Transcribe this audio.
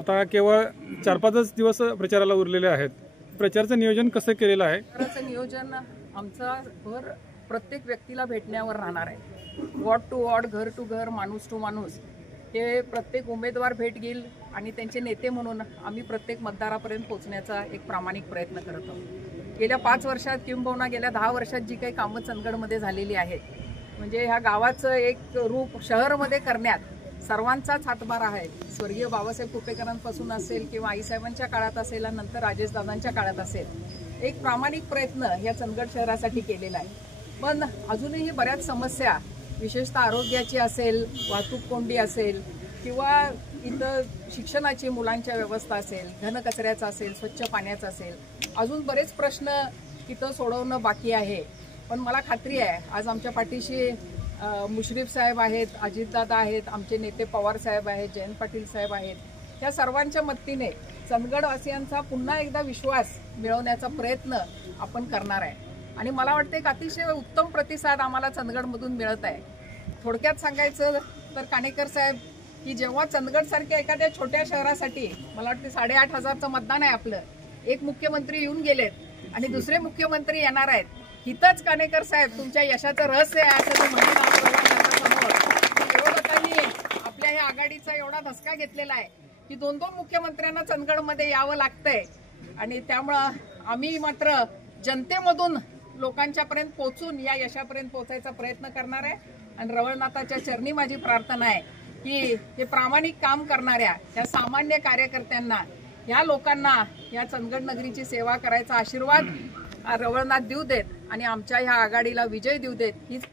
आता केवळ 4-5 दिवस प्रचाराला उरलेले आहेत. प्रचाराचं नियोजन कसं केलेलं आहे? प्रचाराचं नियोजन आमचा भर प्रत्येक व्यक्तीला भेटण्यावर राहणार आहे. वॉर्ड टू वॉर्ड, घर टू घर, माणूस टू माणूस हे प्रत्येक उमेदवार भेट घेईल आणि त्यांचे नेते म्हणून आम्ही प्रत्येक मतदारापर्यंत पोहोचण्याचा एक प्रामाणिक प्रयत्न करत आहोत. गेल्या 5 वर्षात किंबहुना गेल्या 10 वर्षात जी काही कामं चंदगडमध्ये झालेली आहेत, म्हणजे ह्या गावाचं एक रूप शहरामध्ये करण्यात सर्वांचाच हातभार आहे. स्वर्गीय बाबासाहेब कुपेकरांपासून असेल किंवा आईसाहेबांच्या काळात असेल आणि नंतर राजेशदादांच्या काळात असेल, एक प्रामाणिक प्रयत्न या चंदगड शहरासाठी केलेला आहे. पण अजूनही बऱ्याच समस्या, विशेषतः आरोग्याची असेल, वाहतूक कोंडी असेल किंवा इथं शिक्षणाची मुलांच्या व्यवस्था असेल, घनकचऱ्याचा असेल, स्वच्छ पाण्याचा असेल, अजून बरेच प्रश्न इथं सोडवणं बाकी आहे. पण मला खात्री आहे आज आमच्या पाठीशी मुश्रीफ साहेब आहेत, अजितदादा आहेत, आमचे नेते पवार साहेब आहेत, जयंत पाटील साहेब आहेत. या सर्वांच्या मदतीने चंदगडवासियांचा पुन्हा एकदा विश्वास मिळवण्याचा प्रयत्न आपण करणार आहे. आणि मला वाटतं एक अतिशय उत्तम प्रतिसाद आम्हाला चंदगडमधून मिळत आहे. थोडक्यात सांगायचं तर काणेकर साहेब की जेव्हा चंदगडसारख्या एखाद्या छोट्या शहरासाठी मला वाटतं 8,500चं मतदान आहे आपलं, एक मुख्यमंत्री येऊन गेलेत आणि दुसरे मुख्यमंत्री येणार आहेत. हितच काणेकर साहेब तुमच्या यशाचं रहस्य आहे असं ते म्हणतात. विरोधकांनी आपल्या ह्या आघाडीचा एवढा धसका घेतलेला आहे की 2-2 मुख्यमंत्र्यांना चंदगडमध्ये यावं लागतंय. आणि त्यामुळं आम्ही मात्र जनतेमधून लोकांच्या पर्यंत पोहोचून या यशापर्यंत पोहोचायचा प्रयत्न करणार आहे. आणि रवळनाथाच्या चरणी माझी प्रार्थना आहे की हे प्रामाणिक काम करणाऱ्या या सामान्य कार्यकर्त्यांना, या लोकांना या चंदगड नगरीची सेवा करायचा आशीर्वाद रवळनाथ देऊ देत आणि आमच्या ह्या आघाडीला विजय देऊ देत हीच